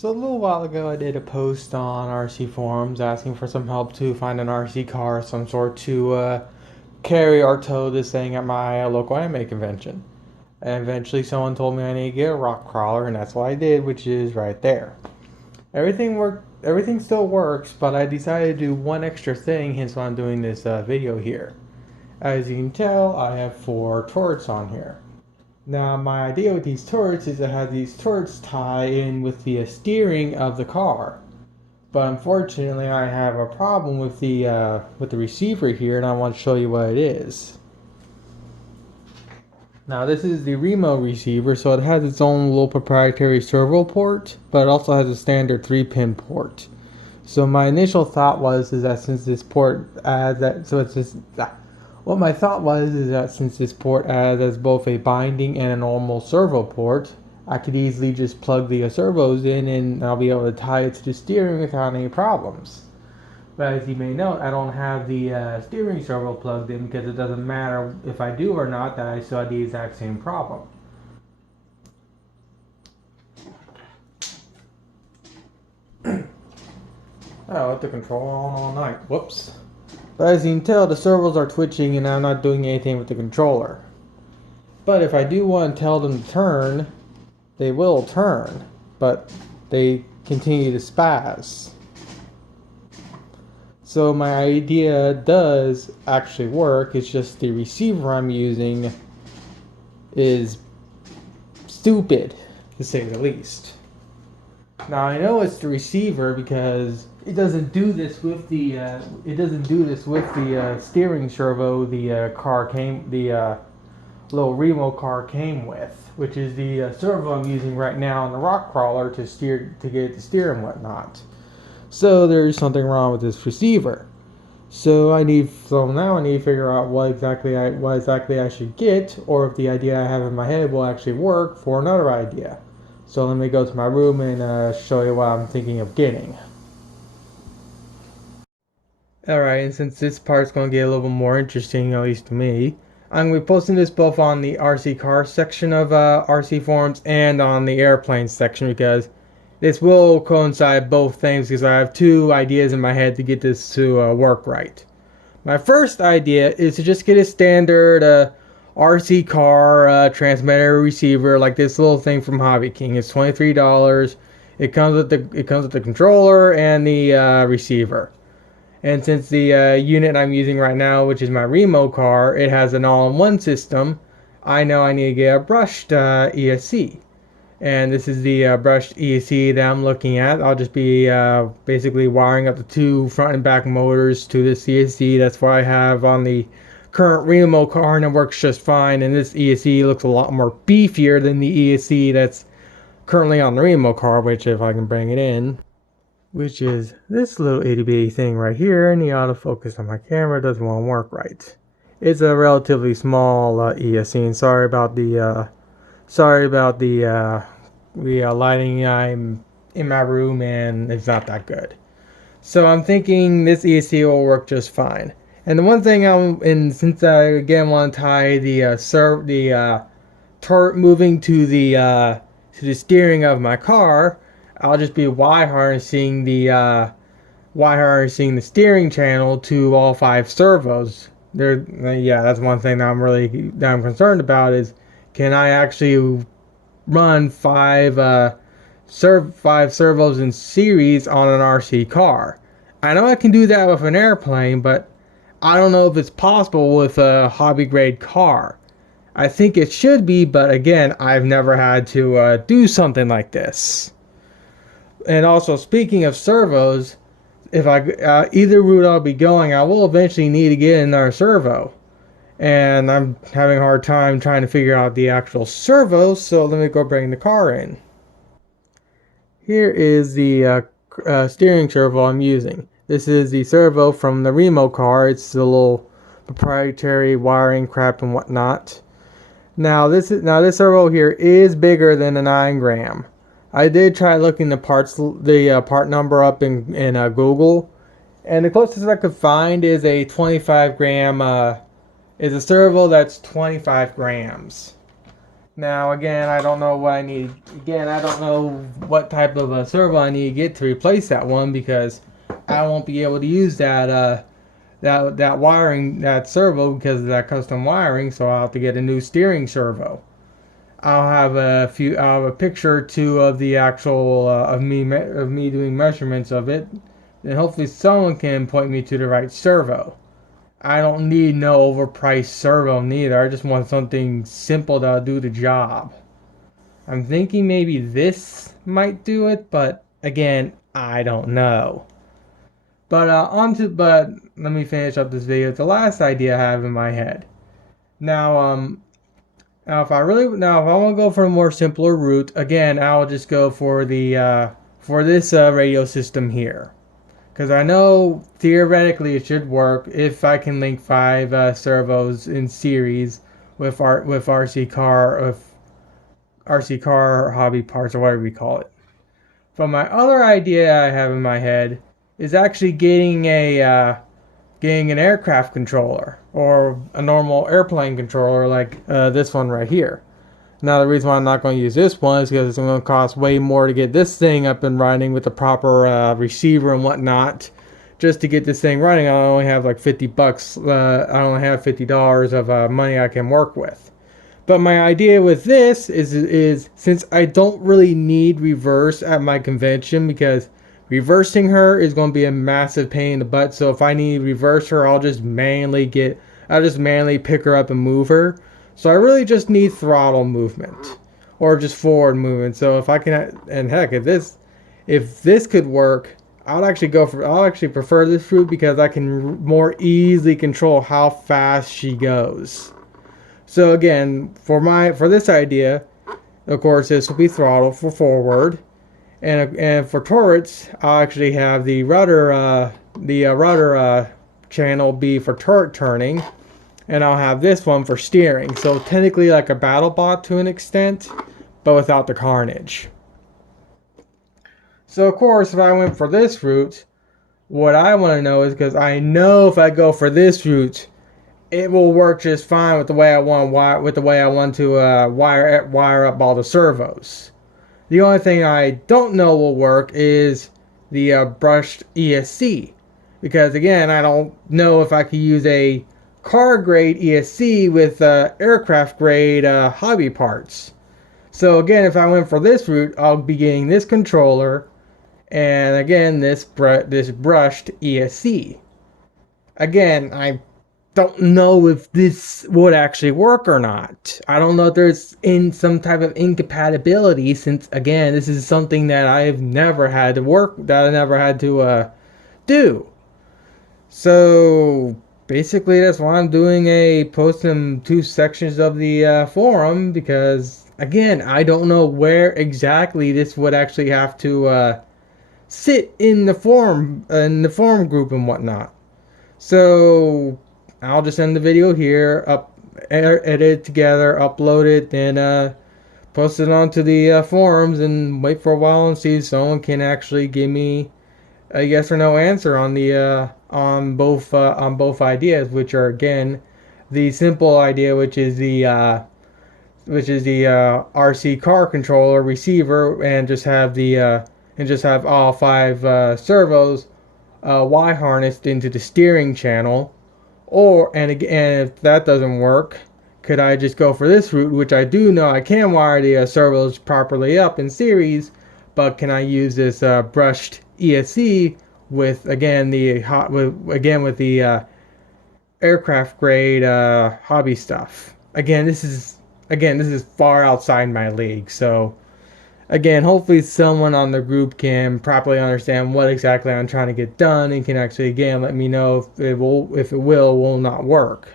So a little while ago, I did a post on RC forums asking for some help to find an RC car of some sort to carry or tow this thing at my local anime convention. And eventually, someone told me I need to get a rock crawler, and that's what I did, which is right there. Everything worked. Everything still works, but I decided to do one extra thing. Hence, why I'm doing this video here. As you can tell, I have 4 turrets on here. Now, my idea with these turrets is to have these turrets tie in with the steering of the car. But unfortunately, I have a problem with the receiver here, and I want to show you what it is. Now, this is the Remo receiver, so it has its own little proprietary servo port, but it also has a standard 3-pin port. So my initial thought was is that since this port adds that, so it's just what my thought was is that since this port adds as both a binding and a normal servo port, I could easily just plug the servos in and I'll be able to tie it to the steering without any problems. But as you may note, I don't have the steering servo plugged in because it doesn't matter if I do or not, that I still have the exact same problem. I left the controller on all night. Whoops. But as you can tell, the servos are twitching and I'm not doing anything with the controller. But if I do want to tell them to turn, they will turn. But they continue to spaz. So my idea does actually work. It's just the receiver I'm using is stupid, to say the least. Now I know it's the receiver because it doesn't do this with the steering servo the little Remo car came with, which is the servo I'm using right now on the rock crawler to get it to steer and whatnot. So there's something wrong with this receiver. So now I need to figure out what exactly I should get, or if the idea I have in my head will actually work for another idea. So let me go to my room and show you what I'm thinking of getting. Alright, and since this part's going to get a little bit more interesting, at least to me, I'm going to be posting this both on the RC car section of RC forums and on the airplane section because this will coincide both things because I have 2 ideas in my head to get this to work right. My first idea is to just get a standard RC car transmitter receiver like this little thing from Hobby King. It's $23. It comes with the controller and the receiver. And since the unit I'm using right now, which is my Remo car, it has an all-in-one system, I know I need to get a brushed ESC. And this is the brushed ESC that I'm looking at. I'll just be basically wiring up the 2 front and back motors to this ESC. That's what I have on the current Remo car, and it works just fine. And this ESC looks a lot more beefier than the ESC that's currently on the Remo car, which if I can bring it in, which is this little itty bitty thing right here, and the autofocus on my camera doesn't want to work right. It's a relatively small ESC, and sorry about the lighting. I'm in my room and it's not that good. So I'm thinking this ESC will work just fine. And the one thing since I again want to tie the turret moving to the steering of my car, I'll just be wire harnessing the steering channel to all 5 servos. That's one thing that I'm concerned about is, can I actually run 5 servos in series on an RC car? I know I can do that with an airplane, but I don't know if it's possible with a hobby grade car. I think it should be, but again, I've never had to do something like this. And also, speaking of servos, if either route I'll be going, I will eventually need to get another servo. And I'm having a hard time trying to figure out the actual servos, so let me go bring the car in. Here is the steering servo I'm using. This is the servo from the Remo car. It's the little proprietary wiring crap and whatnot. Now this servo here is bigger than a 9 gram. I did try looking the part number up in Google, and the closest I could find is a 25 gram is a servo that's 25 grams. Now again, I don't know what I need. Again, I don't know what type of a servo I need to get to replace that one because I won't be able to use that wiring, that servo, because of that custom wiring. So I'll have to get a new steering servo. I'll have a picture or two of the actual of me doing measurements of it, and hopefully someone can point me to the right servo. I don't need no overpriced servo neither. I just want something simple that'll do the job. I'm thinking maybe this might do it, but again, I don't know. But let me finish up this video with the last idea I have in my head. Now if I want to go for a more simpler route, again, I'll just go for the for this radio system here. Because I know theoretically it should work if I can link 5 servos in series with RC car hobby parts, or whatever we call it. But my other idea I have in my head is actually getting an aircraft controller or a normal airplane controller like this one right here. Now the reason why I'm not going to use this one is because it's going to cost way more to get this thing up and running with the proper receiver and whatnot. Just to get this thing running, I only have like 50 bucks. I only have $50 of money I can work with. But my idea with this is since I don't really need reverse at my convention, because reversing her is going to be a massive pain in the butt. So if I need to reverse her, I'll just manually pick her up and move her. So I really just need throttle movement or just forward movement. So if I can, and heck, if this could work, I'll actually prefer this route because I can more easily control how fast she goes. So again, for this idea, of course, this will be throttle for forward, and for turrets, I'll actually have the rudder channel be for turret turning, and I'll have this one for steering. So technically like a battle bot to an extent, but without the carnage. So of course, if I went for this route, what I want to know is, because I know if I go for this route, it will work just fine with the way I want to wire up all the servos. The only thing I don't know will work is the brushed ESC, because again, I don't know if I could use a car grade ESC with aircraft grade hobby parts. So again, if I went for this route, I'll be getting this controller and again this brushed ESC. Again, I don't know if this would actually work or not. I don't know if there's some type of incompatibility, since again, this is something that I've never had to do. So basically that's why I'm doing posting 2 sections of the forum, because again, I don't know where exactly this would actually have to sit in the forum group and whatnot. So I'll just end the video here, edit it together, upload it, then post it onto the forums, and wait for a while and see if someone can actually give me a yes or no answer on the on both ideas, which are again the simple idea, which is the RC car controller receiver, and just have all 5 servos Y harnessed into the steering channel. And if that doesn't work, could I just go for this route, which I do know I can wire the servos properly up in series, but can I use this brushed ESC with the aircraft grade hobby stuff? Again, this is far outside my league. So again, hopefully someone on the group can properly understand what exactly I'm trying to get done, and can actually again let me know if it will not work.